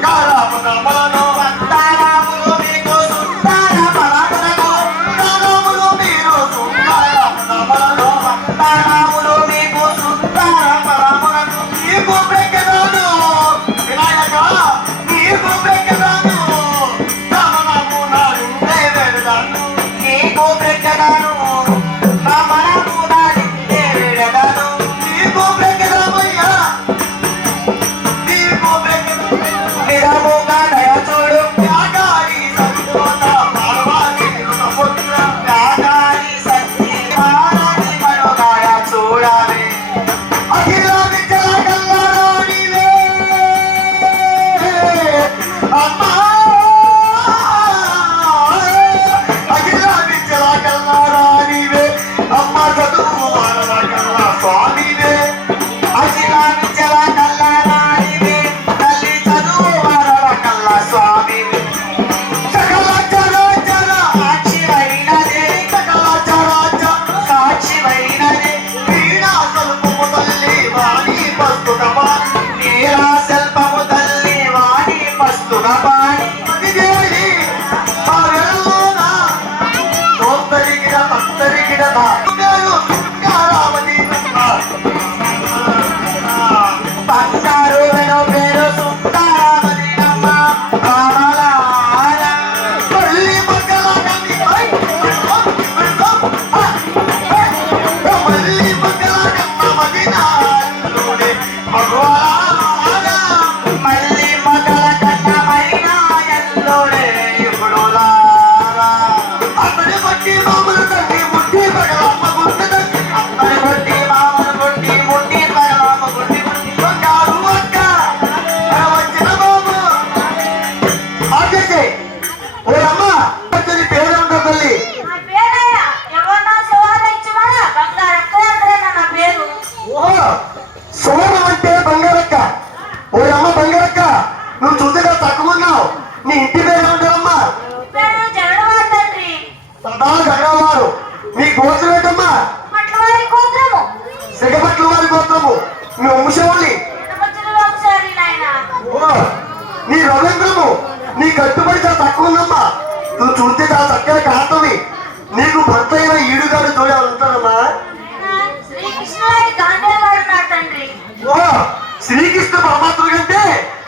干了。哎